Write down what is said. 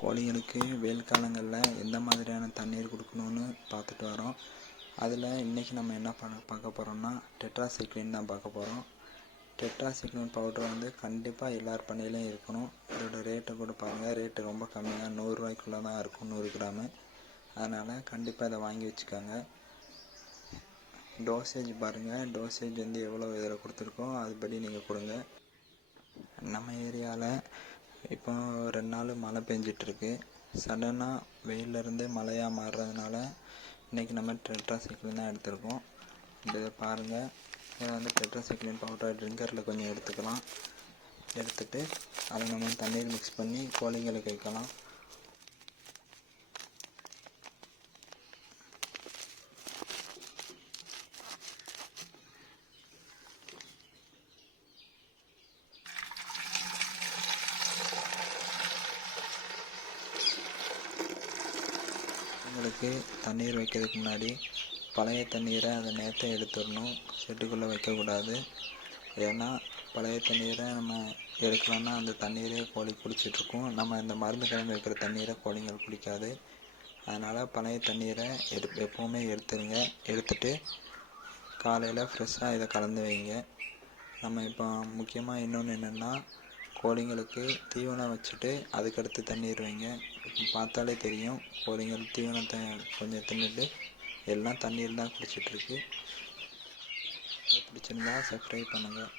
கோழிகளுக்கு வெயில் காலங்களில் எந்த மாதிரியான தண்ணீர் கொடுக்கணுன்னு பார்த்துட்டு வரோம். அதில் இன்றைக்கி நம்ம என்ன பார்க்க போகிறோம்னா டெட்ராசைக்ளின் தான் பார்க்க போகிறோம். டெட்ராசைக்ளின் பவுடர் வந்து கண்டிப்பாக எல்லார் பண்ணையிலையும் இருக்கணும். இதோட ரேட்டை கூட பாருங்கள், ரேட்டு ரொம்ப கம்மியாக 100 ரூபாய்க்குள்ளே தான் இருக்கும் 100 கிராமு. அதனால் கண்டிப்பாக இதை வாங்கி வச்சுக்கோங்க. டோசேஜ் பாருங்கள், டோசேஜ் வந்து எவ்வளோ இதில் கொடுத்துருக்கோம் அதுபடி நீங்கள் கொடுங்க. நம்ம ஏரியாவில் இப்போ 2 நாள் மழை பெஞ்சிட்ருக்கு. சடனாக வெயிலேருந்து மழையாக மாறுறதுனால இன்றைக்கி நம்ம டெட்ராசைக்ளின் தான் எடுத்திருக்கோம். இதை பாருங்கள், இதை வந்து டெட்ராசைக்ளின் பவுடர் ட்ரிங்கரில் கொஞ்சம் எடுத்துக்கலாம். எடுத்துகிட்டு அதை நம்ம தண்ணீர் மிக்ஸ் பண்ணி கோழிங்களுக்கு வைக்கலாம். உங்களுக்கு தண்ணீர் வைக்கிறதுக்கு முன்னாடி பழைய தண்ணீரை அதை நேரத்தை எடுத்துடணும். செட்டுக்குள்ளே வைக்கக்கூடாது. ஏன்னா பழைய தண்ணீரை நம்ம எடுக்கலான்னா அந்த தண்ணீரே கோழி குடிச்சிட்ருக்கும். நம்ம இந்த மருந்து கலந்து வைக்கிற தண்ணீரை கோழிகள் குடிக்காது. அதனால் பழைய தண்ணீரை எப்போவுமே எடுத்துருங்க. எடுத்துகிட்டு காலையில் ஃப்ரெஷ்ஷாக இதை கலந்து வைங்க. நம்ம இப்போ முக்கியமாக இன்னொன்று என்னென்னா, கோழிங்களுக்கு தீவனம் வச்சுட்டு அதுக்கடுத்து தண்ணீர் வைங்க. பார்த்தாலே தெரியும், கோழிகள் தீவனத்தை கொஞ்சம் தின்னுட்டு எல்லாம் தண்ணீர் தான் குடிச்சிட்ருக்கு. பிடிச்சிருந்தா சப்ஸ்கிரைப் பண்ணுங்கள்.